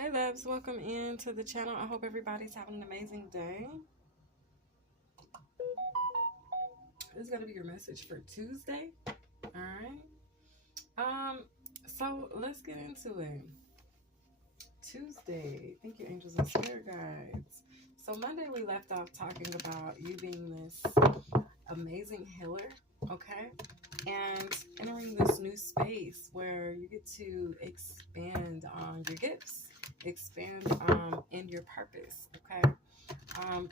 Hey loves, welcome into the channel. I hope everybody's having an amazing day. This is gonna be your message for Tuesday. Alright. So let's get into it. Tuesday. Thank you, angels and spirit guides. So Monday we left off talking about you being this amazing healer, okay? And entering this new space where you get to expand on your gifts, expand in your purpose, okay? Um,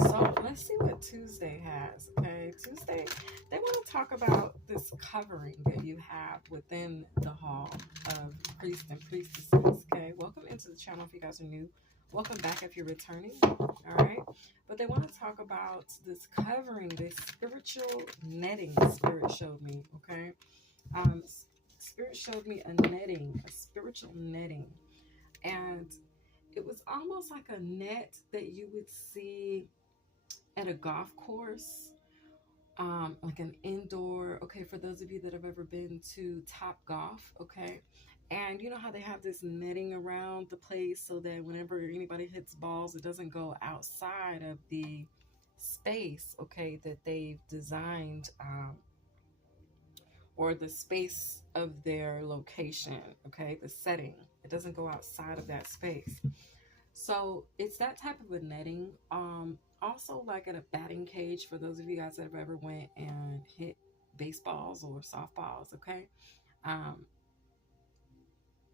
So let's see what Tuesday has. Okay, Tuesday, they want to talk about this covering that you have within the hall of priests and priestesses. Okay, welcome into the channel if you guys are new. Welcome back if you're returning. All right, but they want to talk about this covering, this spiritual netting. Spirit showed me. Okay, um, Spirit showed me a netting, a spiritual netting, and it was almost like a net that you would see at a golf course, like an indoor. Okay, for those of you that have ever been to Top Golf, okay, and you know how they have this netting around the place so that whenever anybody hits balls, it doesn't go outside of the space, okay, that they've designed, or the space of their location, okay, the setting. It doesn't go outside of that space. So it's that type of a netting. Also like at a batting cage for those of you guys that have ever went and hit baseballs or softballs, okay? Um,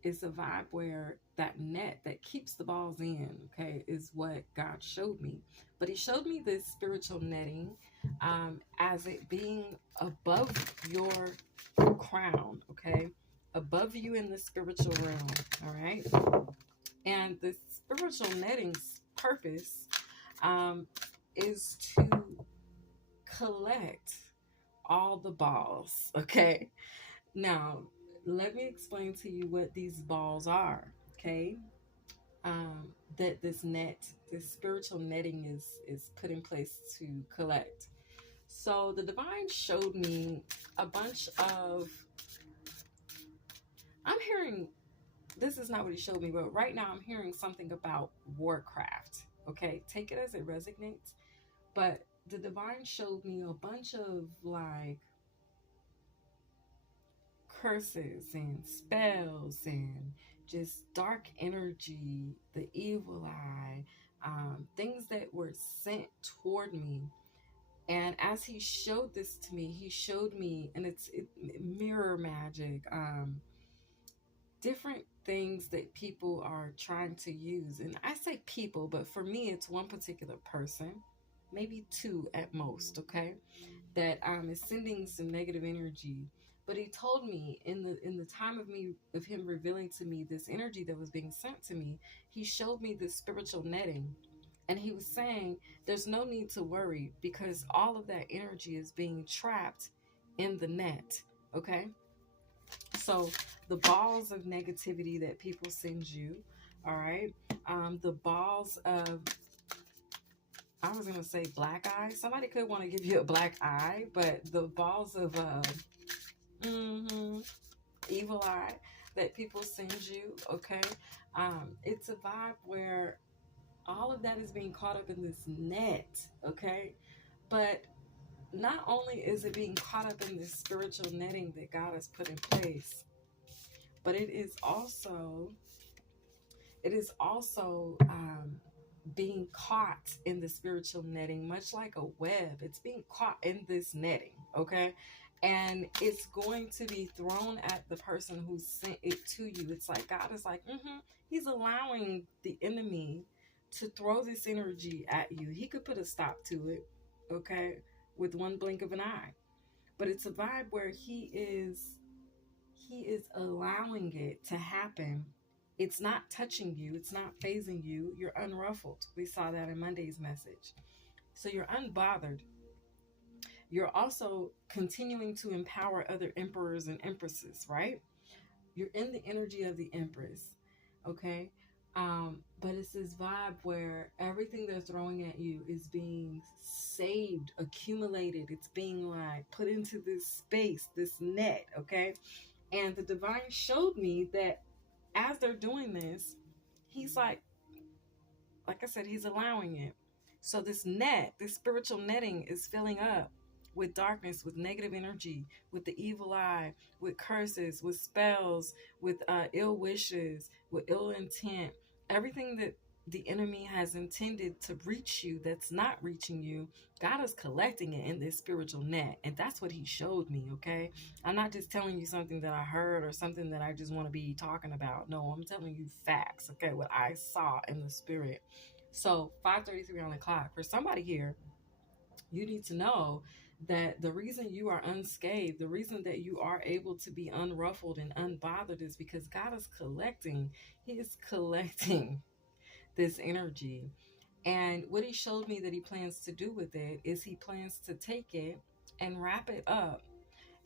it's a vibe where that net that keeps the balls in, okay, is what God showed me. But he showed me this spiritual netting as it being above your crown, okay? Above you in the spiritual realm, all right? And the spiritual netting's purpose is to collect all the balls. Okay. Now, let me explain to you what these balls are. Okay. That this net, this spiritual netting is put in place to collect. So the divine showed me a bunch of. I'm hearing, this is not what he showed me, but right now I'm hearing something about Warcraft. Okay, take it as it resonates. But the divine showed me a bunch of like curses and spells and just dark energy, the evil eye, things that were sent toward me. And as he showed this to me, he showed me, and it's mirror magic, different things that people are trying to use. And I say people, but for me, it's one particular person, maybe two at most, okay, that is sending some negative energy. But he told me in the time of him revealing to me this energy that was being sent to me, he showed me this spiritual netting. And he was saying there's no need to worry because all of that energy is being trapped in the net. Okay. So the balls of negativity that people send you, all right, the balls of, I was going to say black eye. Somebody could want to give you a black eye, but the balls of evil eye that people send you, okay, it's a vibe where all of that is being caught up in this net, okay, but not only is it being caught up in this spiritual netting that God has put in place, but it is also being caught in the spiritual netting, much like a web. It's being caught in this netting, okay? And it's going to be thrown at the person who sent it to you. It's like God is like, he's allowing the enemy to throw this energy at you. He could put a stop to it, okay, with one blink of an eye. But it's a vibe where he is allowing it to happen. It's not touching you. It's not phasing you. You're unruffled. We saw that in Monday's message. So you're unbothered. You're also continuing to empower other emperors and empresses, right? You're in the energy of the empress, okay? But it's this vibe where everything they're throwing at you is being saved, accumulated. It's being like put into this space, this net, okay? And the divine showed me that as they're doing this, he's like I said, he's allowing it. So this net, this spiritual netting is filling up with darkness, with negative energy, with the evil eye, with curses, with spells, with ill wishes, with ill intent. Everything that the enemy has intended to reach you that's not reaching you, God is collecting it in this spiritual net. And that's what he showed me, okay? I'm not just telling you something that I heard or something that I just want to be talking about. No, I'm telling you facts, okay? What I saw in the spirit. So 5:33 on the clock. For somebody here, you need to know that the reason you are unscathed, the reason that you are able to be unruffled and unbothered is because God is collecting. He is collecting this energy. And what he showed me that he plans to do with it is he plans to take it and wrap it up,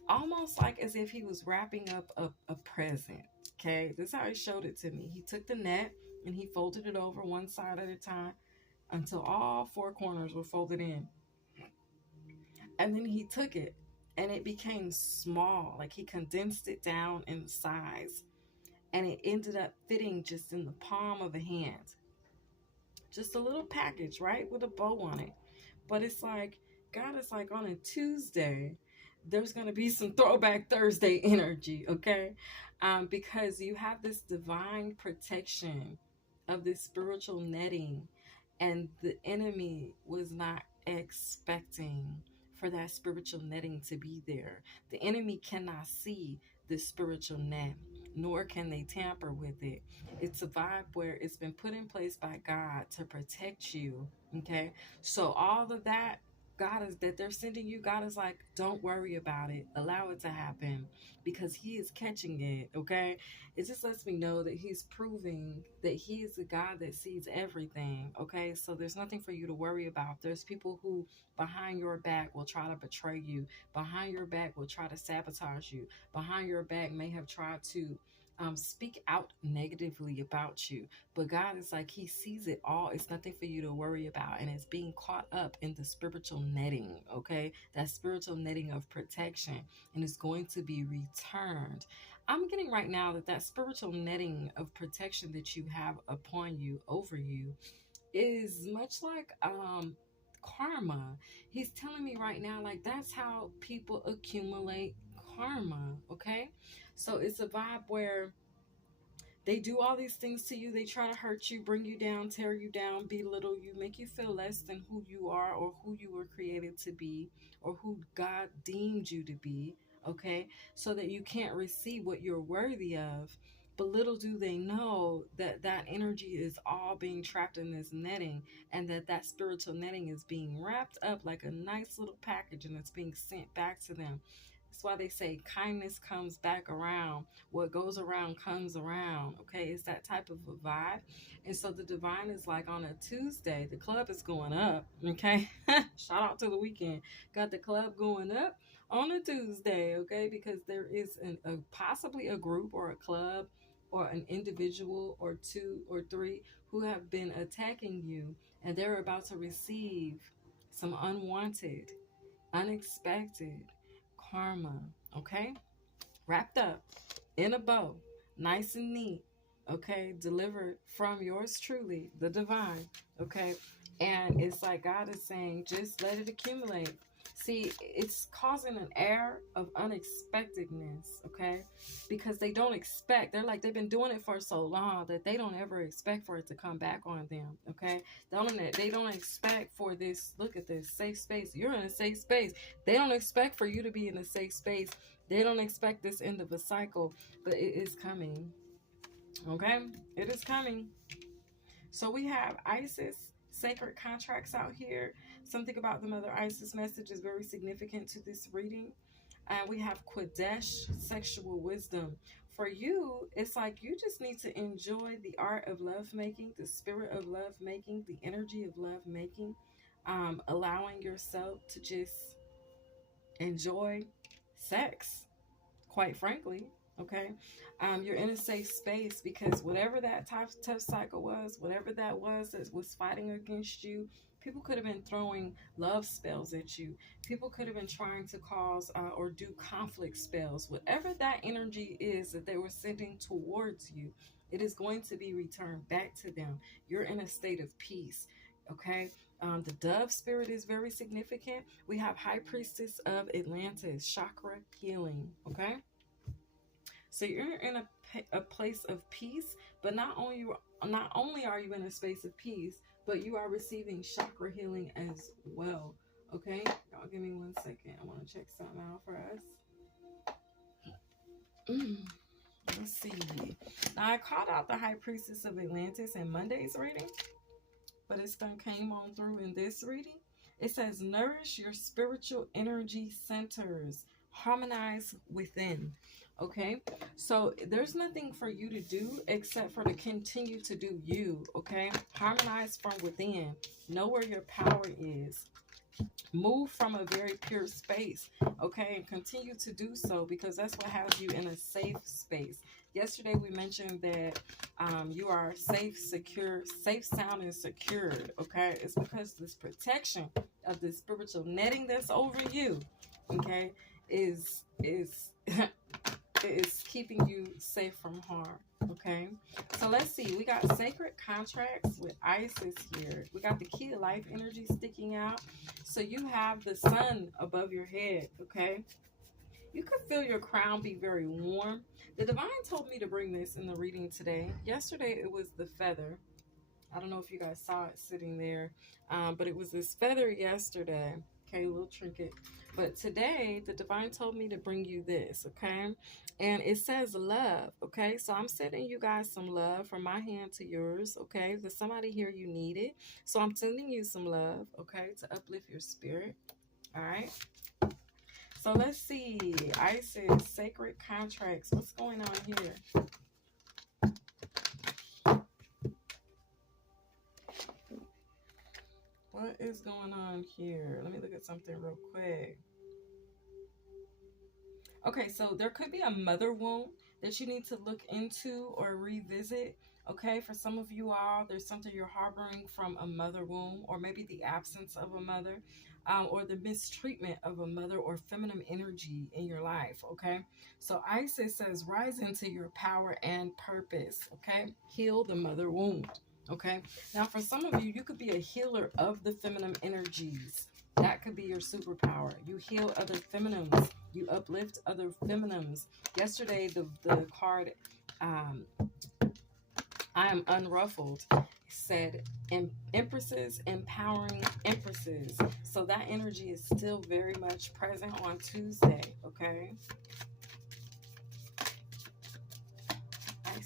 almost like as if he was wrapping up a present. Okay, this is how he showed it to me. He took the net and he folded it over one side at a time until all four corners were folded in. And then he took it and it became small, like he condensed it down in size. And it ended up fitting just in the palm of a hand. Just a little package, right? With a bow on it. But it's like, God is like, on a Tuesday, there's going to be some throwback Thursday energy, okay? Because you have this divine protection of this spiritual netting, and the enemy was not expecting for that spiritual netting to be there. The enemy cannot see the spiritual net, nor can they tamper with it. It's a vibe where it's been put in place by God to protect you, okay? So all of that, God is that they're sending you, God is like, don't worry about it. Allow it to happen because he is catching it, okay? It just lets me know that he's proving that he is the God that sees everything, okay? So there's nothing for you to worry about. There's people who behind your back will try to betray you, behind your back will try to sabotage you, behind your back may have tried to speak out negatively about you. But God is like, he sees it all. It's nothing for you to worry about. And it's being caught up in the spiritual netting, okay? That spiritual netting of protection. And it's going to be returned. I'm getting right now that spiritual netting of protection that you have upon you, over you, is much like karma. He's telling me right now, like, that's how people accumulate karma, okay? So it's a vibe where they do all these things to you. They try to hurt you, bring you down, tear you down, belittle you, make you feel less than who you are or who you were created to be or who God deemed you to be, okay? So that you can't receive what you're worthy of. But little do they know that that energy is all being trapped in this netting, and that spiritual netting is being wrapped up like a nice little package, and it's being sent back to them. That's why they say kindness comes back around. What goes around comes around. Okay, it's that type of a vibe. And so the divine is like, on a Tuesday, the club is going up. Okay, shout out to the weekend. Got the club going up on a Tuesday. Okay, because there is possibly a group or a club or an individual or two or three who have been attacking you, and they're about to receive some unwanted, unexpected karma, okay? Wrapped up in a bow, nice and neat, okay? Delivered from yours truly, the divine, okay? And it's like God is saying, just let it accumulate. See, it's causing an air of unexpectedness, okay? Because they don't expect, they've been doing it for so long that they don't ever expect for it to come back on them, okay? They don't expect for this, look at this, safe space. You're in a safe space. They don't expect for you to be in a safe space. They don't expect this end of a cycle, but it is coming, okay? It is coming. So we have Isis, sacred contracts out here. Something about the Mother Isis message is very significant to this reading. And we have Quadesh, sexual wisdom. For you, it's like you just need to enjoy the art of lovemaking, the spirit of lovemaking, the energy of lovemaking, allowing yourself to just enjoy sex, quite frankly. Okay, you're in a safe space because whatever that tough cycle was, whatever that was fighting against you, People could have been throwing love spells at you. People could have been trying to cause or do conflict spells. Whatever that energy is that they were sending towards you, it is going to be returned back to them. You're in a state of peace. Okay. The dove spirit is very significant. We have High Priestess of Atlantis, chakra healing. Okay. So you're in a place of peace, but not only are you in a space of peace, but you are receiving chakra healing as well. Okay, y'all give me 1 second. I want to check something out for us. Let's see. Now I called out the High Priestess of Atlantis in Monday's reading, but it's done came on through in this reading. It says, nourish your spiritual energy centers, harmonize within. Okay, so there's nothing for you to do except for to continue to do you. Okay, harmonize from within. Know where your power is. Move from a very pure space. Okay, and continue to do so, because that's what has you in a safe space. Yesterday we mentioned that you are safe, secure, safe, sound, and secured. Okay, it's because this protection of this spiritual netting that's over you, okay, is is keeping you safe from harm. Okay, so let's see. We got sacred contracts with Isis here. We got the key of life energy sticking out. So you have the sun above your head. Okay, you could feel your crown be very warm. The divine told me to bring this in the reading today. Yesterday it was the feather. I don't know if you guys saw it sitting there, but it was this feather yesterday. Okay, little trinket. But today, the divine told me to bring you this, okay? And it says love, okay? So I'm sending you guys some love from my hand to yours, okay? There's somebody here, you need it. So I'm sending you some love, okay, to uplift your spirit, all right? So let's see. Isis, sacred contracts. What's going on here? What is going on here? Let me look at something real quick. Okay, so there could be a mother wound that you need to look into or revisit. Okay, for some of you all, there's something you're harboring from a mother wound, or maybe the absence of a mother, or the mistreatment of a mother or feminine energy in your life. Okay, so Isis says, rise into your power and purpose. Okay, heal the mother wound. Okay, now for some of you, you could be a healer of the feminine energies. That could be your superpower. You heal other feminines. You uplift other feminines. Yesterday, the card, I am unruffled, said empresses empowering empresses. So that energy is still very much present on Tuesday, okay?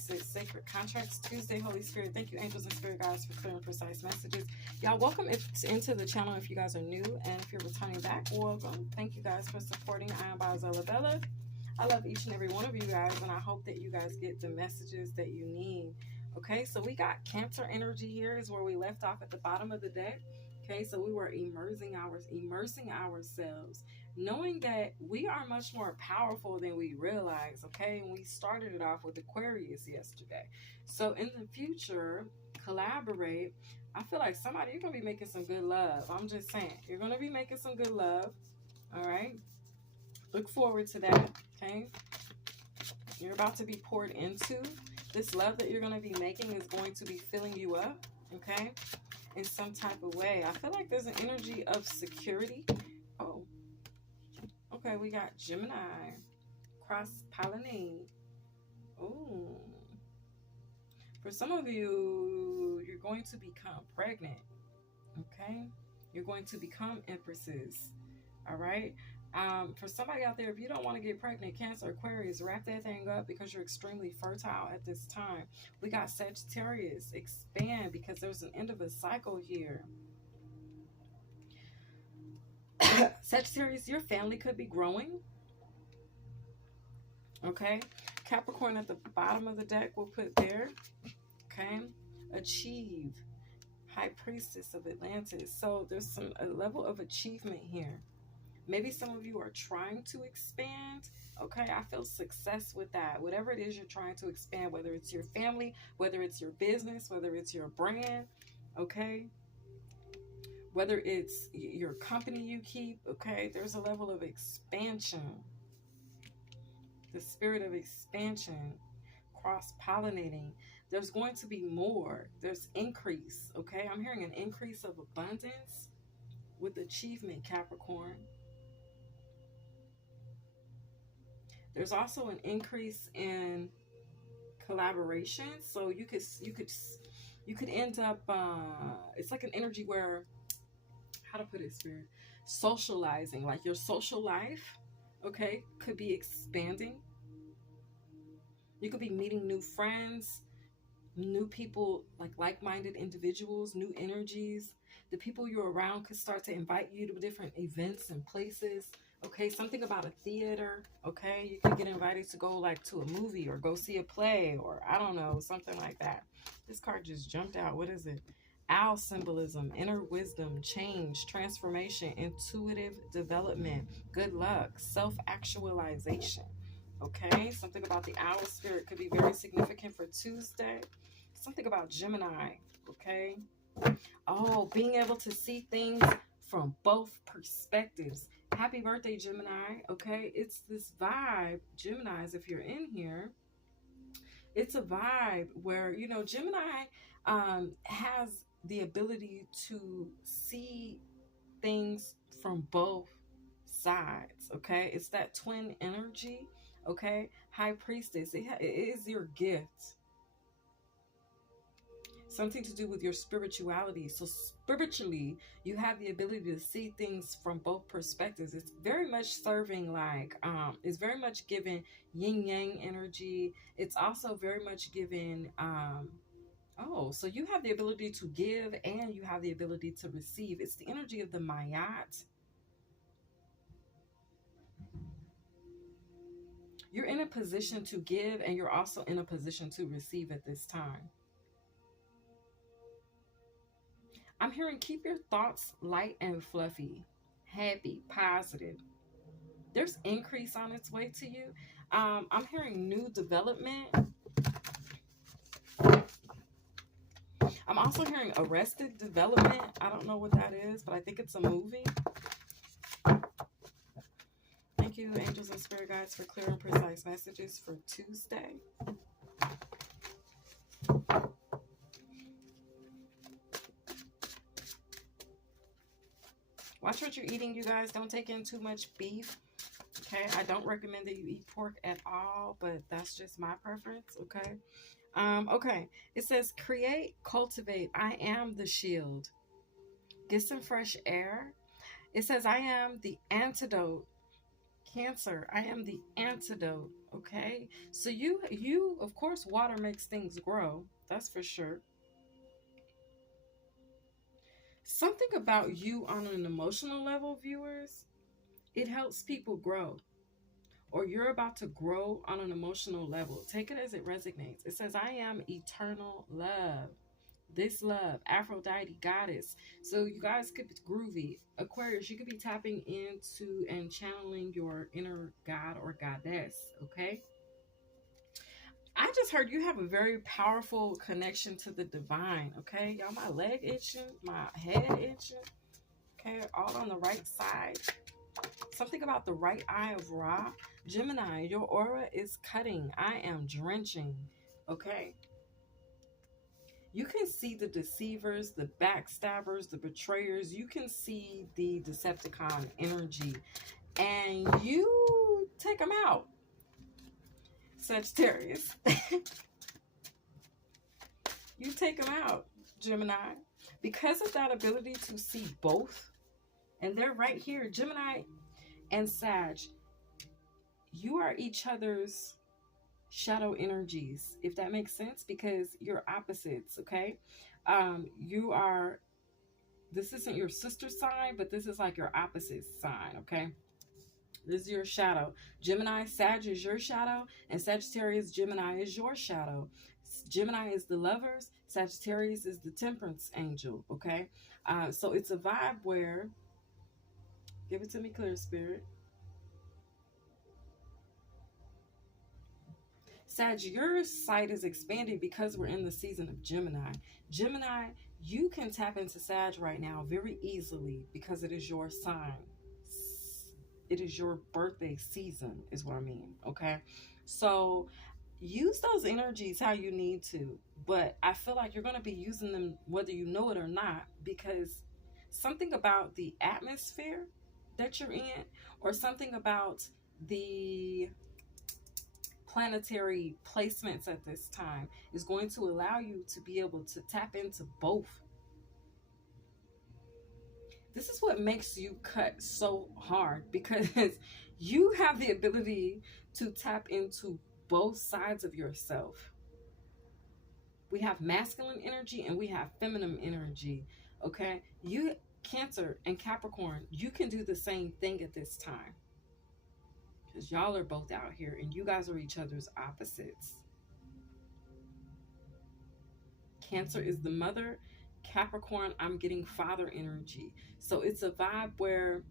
Sacred contracts Tuesday. Holy Spirit, thank you, angels and spirit guides, for clear and precise messages. Y'all, welcome into the channel if you guys are new, and if you're returning back, welcome. Thank you guys for supporting. I am Bazella Bella. I love each and every one of you guys, and I hope that you guys get the messages that you need. Okay, so we got Cancer energy here is where we left off at the bottom of the deck. Okay, so we were immersing ourselves, knowing that we are much more powerful than we realize. Okay, and we started it off with Aquarius yesterday. So in the future, collaborate. I feel like somebody, you're gonna be making some good love. I'm just saying, you're gonna be making some good love. All right, look forward to that. Okay, you're about to be poured into. This love that you're going to be making is going to be filling you up, okay, in some type of way. I feel like there's an energy of security. Oh, okay, we got Gemini, cross-pollinate. Oh, for some of you, you're going to become pregnant, okay? You're going to become empresses, all right? For somebody out there, if you don't want to get pregnant, Cancer, Aquarius, wrap that thing up, because you're extremely fertile at this time. We got Sagittarius, expand, because there's an end of a cycle here. Sagittarius, your family could be growing. Okay. Capricorn at the bottom of the deck, we'll put there. Okay. Achieve. High Priestess of Atlantis. So there's a level of achievement here. Maybe some of you are trying to expand. Okay, I feel success with that. Whatever it is you're trying to expand, whether it's your family, whether it's your business, whether it's your brand, okay? whether it's your company you keep, okay, there's a level of expansion, the spirit of expansion, cross pollinating. There's going to be more, there's increase, okay? I'm hearing an increase of abundance with achievement, Capricorn. There's also an increase in collaboration, so you could end up it's like an energy where, how to put it, spirit, socializing, like your social life, okay, could be expanding. You could be meeting new friends, new people, like-minded individuals, new energies. The people you're around could start to invite you to different events and places. Okay, something about a theater. Okay, you could get invited to go like to a movie or go see a play, or I don't know, something like that. This card just jumped out. What is it? Owl symbolism, inner wisdom, change, transformation, intuitive development, good luck, self-actualization. Okay, something about the owl spirit could be very significant for Tuesday. Something about Gemini, okay? Oh, being able to see things from both perspectives. Happy birthday, Gemini, okay? It's this vibe, Geminis, if you're in here, it's a vibe where, Gemini has the ability to see things from both sides, okay? It's that twin energy, okay? High priestess, it is your gift. Something to do with your spirituality. So spiritually, you have the ability to see things from both perspectives. It's very much serving like, it's very much given yin yang energy. It's also very much given, oh, so you have the ability to give and you have the ability to receive. It's the energy of the Mayat. You're in a position to give and you're also in a position to receive at this time. I'm hearing keep your thoughts light and fluffy, happy, positive. There's increase on its way to you. I'm hearing new development. I'm also hearing Arrested Development. I don't know what that is, but I think it's a movie. Thank you, angels and spirit guides, for clear and precise messages for Tuesday. Watch what you're eating, you guys. Don't take in too much beef. Okay, I don't recommend that you eat pork at all, but that's just my preference. Okay. Okay. It says create, cultivate. I am the shield. Get some fresh air. It says I am the antidote. Cancer, I am the antidote. Okay. So you of course, water makes things grow. That's for sure. Something about you on an emotional level, viewers, it helps people grow, or you're about to grow on an emotional level. Take it as it resonates. It says, I am eternal love. This love, Aphrodite, goddess. So you guys could be groovy. Aquarius, you could be tapping into and channeling your inner god or goddess, okay? I just heard you have a very powerful connection to the divine, okay? Y'all, my leg itching, my head itching, okay? All on the right side. Something about the right eye of Ra. Gemini, your aura is cutting. I am drenching, okay? You can see the deceivers, the backstabbers, the betrayers. You can see the Decepticon energy. And you take them out, Sagittarius. You take them out, Gemini. Because of that ability to see both, and they're right here, Gemini and Sag, you are each other's shadow energies, if that makes sense, because you're opposites, okay? You are, this isn't your sister sign, but this is like your opposite sign, okay? This is your shadow. Gemini, Sag is your shadow, and Sagittarius, Gemini is your shadow. Gemini is the lovers, Sagittarius is the temperance angel, okay? So it's a vibe where, give it to me, clear spirit. Sag, your sight is expanding because we're in the season of Gemini. Gemini, you can tap into Sag right now very easily because it is your sign. It is your birthday season, is what I mean. Okay. So use those energies how you need to. But I feel like you're going to be using them whether you know it or not, because something about the atmosphere that you're in, or something about the planetary placements at this time, is going to allow you to be able to tap into both. This is what makes you cut so hard, because you have the ability to tap into both sides of yourself. We have masculine energy and we have feminine energy. Okay, you, Cancer and Capricorn, you can do the same thing at this time, because y'all are both out here and you guys are each other's opposites. Cancer is the mother. Capricorn, I'm getting father energy. So it's a vibe where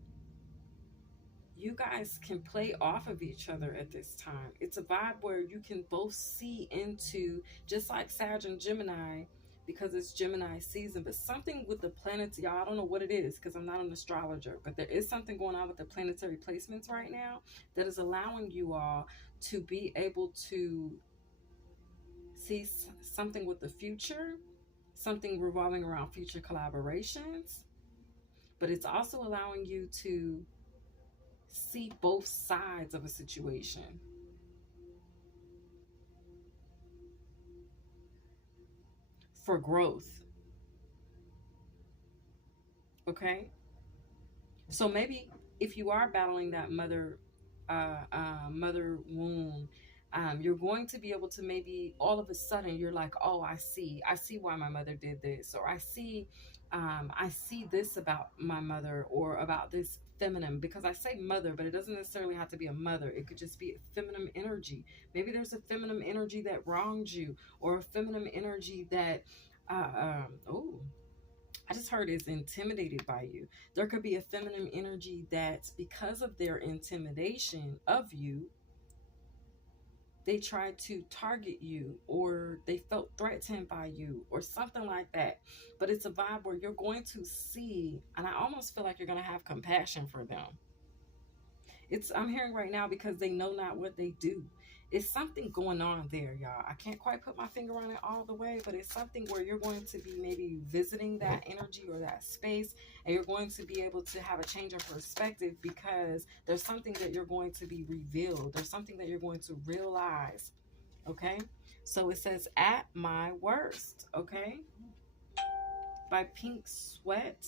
you guys can play off of each other at this time. It's a vibe where you can both see into, just like Sag and Gemini, because it's Gemini season, but something with the planets, y'all, I don't know what it is because I'm not an astrologer, but there is something going on with the planetary placements right now that is allowing you all to be able to see something with the future, something revolving around future collaborations, but it's also allowing you to see both sides of a situation. For growth. Okay? So maybe if you are battling that mother wound, you're going to be able to, maybe all of a sudden you're like, oh, I see why my mother did this, or I see this about my mother, or about this feminine, because I say mother, but it doesn't necessarily have to be a mother. It could just be a feminine energy. Maybe there's a feminine energy that wronged you, or a feminine energy that oh, I just heard is intimidated by you. There could be a feminine energy that, because of their intimidation of you, they tried to target you, or they felt threatened by you, or something like that. But it's a vibe where you're going to see, and I almost feel like you're going to have compassion for them. I'm hearing right now, because they know not what they do. It's something going on there, y'all. I can't quite put my finger on it all the way, but it's something where you're going to be maybe visiting that energy or that space, and you're going to be able to have a change of perspective, because there's something that you're going to be revealed. There's something that you're going to realize. Okay? So it says, at my worst. Okay? By Pink Sweat.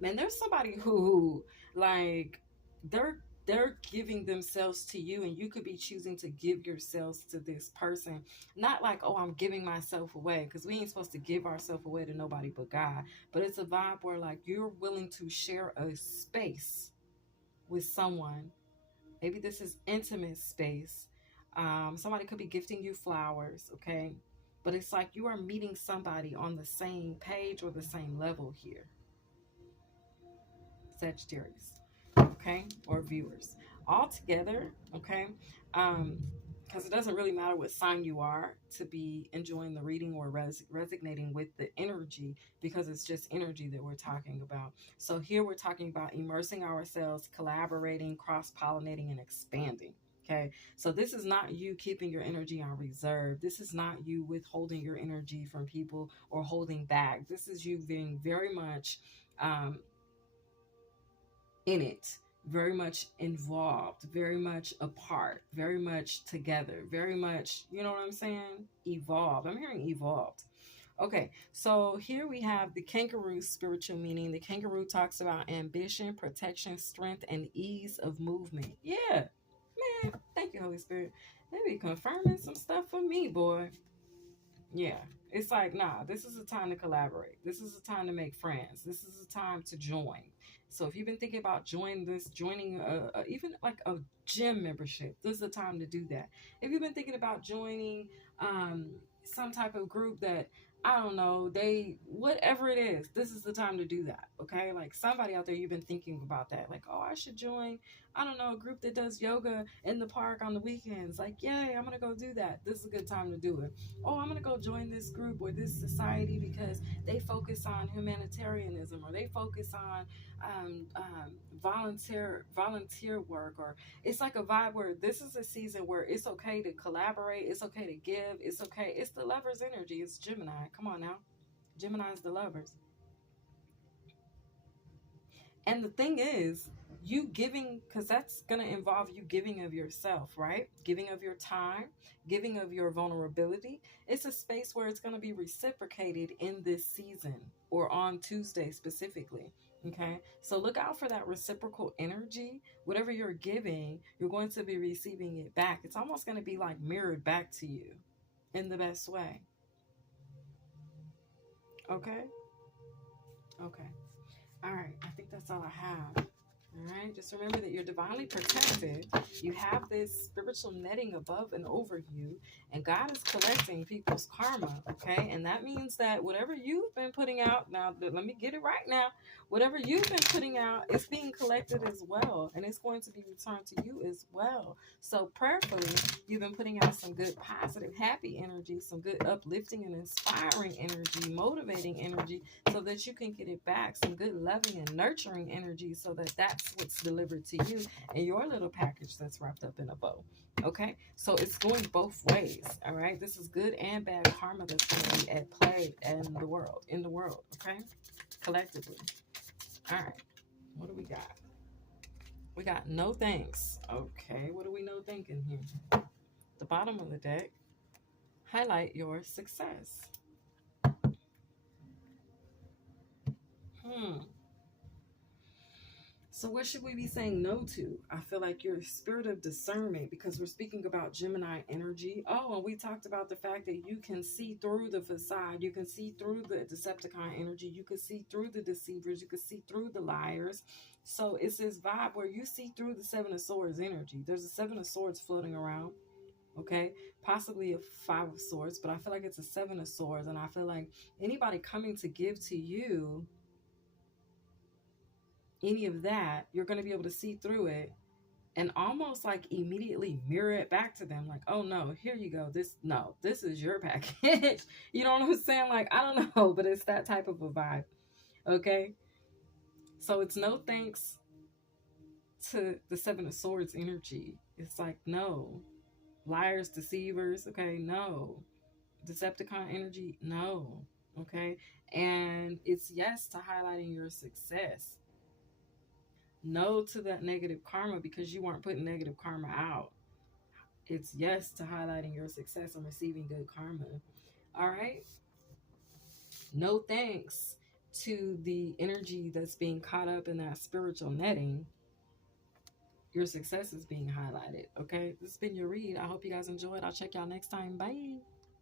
Man, there's somebody who, like, they're giving themselves to you, and you could be choosing to give yourselves to this person. Not like, oh, I'm giving myself away, because we ain't supposed to give ourselves away to nobody but God. But it's a vibe where, like, you're willing to share a space with someone. Maybe this is intimate space. Somebody could be gifting you flowers, okay? But it's like you are meeting somebody on the same page or the same level here. Sagittarius, okay, or viewers all together, okay, because it doesn't really matter what sign you are to be enjoying the reading or resonating with the energy, because it's just energy that we're talking about. So here we're talking about immersing ourselves, collaborating, cross-pollinating, and expanding. Okay, so this is not you keeping your energy on reserve. This is not you withholding your energy from people or holding back. This is you being very much in it, very much involved, very much a part, very much together, very much, you know what I'm saying? Evolved. I'm hearing evolved. Okay, so here we have the kangaroo spiritual meaning. The kangaroo talks about ambition, protection, strength, and ease of movement. Yeah, man, thank you, Holy Spirit. They be confirming some stuff for me, boy. Yeah, it's like, nah, this is a time to collaborate. This is a time to make friends. This is a time to join. So if you've been thinking about joining even like a gym membership, this is the time to do that. If you've been thinking about joining some type of group that I don't know, they, whatever it is, this is the time to do that. Okay. Like somebody out there, you've been thinking about that. Like, oh, I should join, I don't know, a group that does yoga in the park on the weekends. Like, yay, I'm going to go do that. This is a good time to do it. Oh, I'm going to go join this group or this society because they focus on humanitarianism, or they focus on volunteer work, or it's like a vibe where this is a season where it's okay to collaborate, it's okay to give, it's okay. It's the lover's energy. It's Gemini. Come on now. Gemini's the lovers. And the thing is, you giving, because that's going to involve you giving of yourself, right? Giving of your time, giving of your vulnerability. It's a space where it's going to be reciprocated in this season, or on Tuesday specifically. Okay. So look out for that reciprocal energy. Whatever you're giving, you're going to be receiving it back. It's almost going to be like mirrored back to you in the best way. Okay. Okay. All right, I think that's all I have. All right, just remember that you're divinely protected. You have this spiritual netting above and over you, and God is collecting people's karma, okay? And that means that whatever you've been putting out, now let me get it right now, whatever you've been putting out is being collected as well, and it's going to be returned to you as well. So prayerfully, you've been putting out some good, positive, happy energy, some good uplifting and inspiring energy, motivating energy, so that you can get it back, some good loving and nurturing energy, so that that's what's delivered to you in your little package that's wrapped up in a bow. Okay, so it's going both ways. All right, this is good and bad karma that's going to be at play in the world. Okay, collectively. All right, what do we got? We got no thanks. Okay, what do we no thanking here? The bottom of the deck, highlight your success. So what should we be saying no to? I feel like your spirit of discernment, because we're speaking about Gemini energy. Oh, and we talked about the fact that you can see through the facade. You can see through the Decepticon energy. You can see through the deceivers. You can see through the liars. So it's this vibe where you see through the Seven of Swords energy. There's a Seven of Swords floating around. Okay, possibly a Five of Swords, but I feel like it's a Seven of Swords. And I feel like anybody coming to give to you any of that, you're going to be able to see through it and almost like immediately mirror it back to them. Like, oh no, here you go. This is your package. You know what I'm saying? Like, I don't know, but it's that type of a vibe. Okay. So it's no thanks to the Seven of Swords energy. It's like, no. Liars, deceivers. Okay. No. Decepticon energy. No. Okay. And it's yes to highlighting your success. No to that negative karma, because you weren't putting negative karma out. It's yes to highlighting your success and receiving good karma. All right. No thanks to the energy that's being caught up in that spiritual netting. Your success is being highlighted. Okay. This has been your read. I hope you guys enjoyed. I'll check y'all next time. Bye.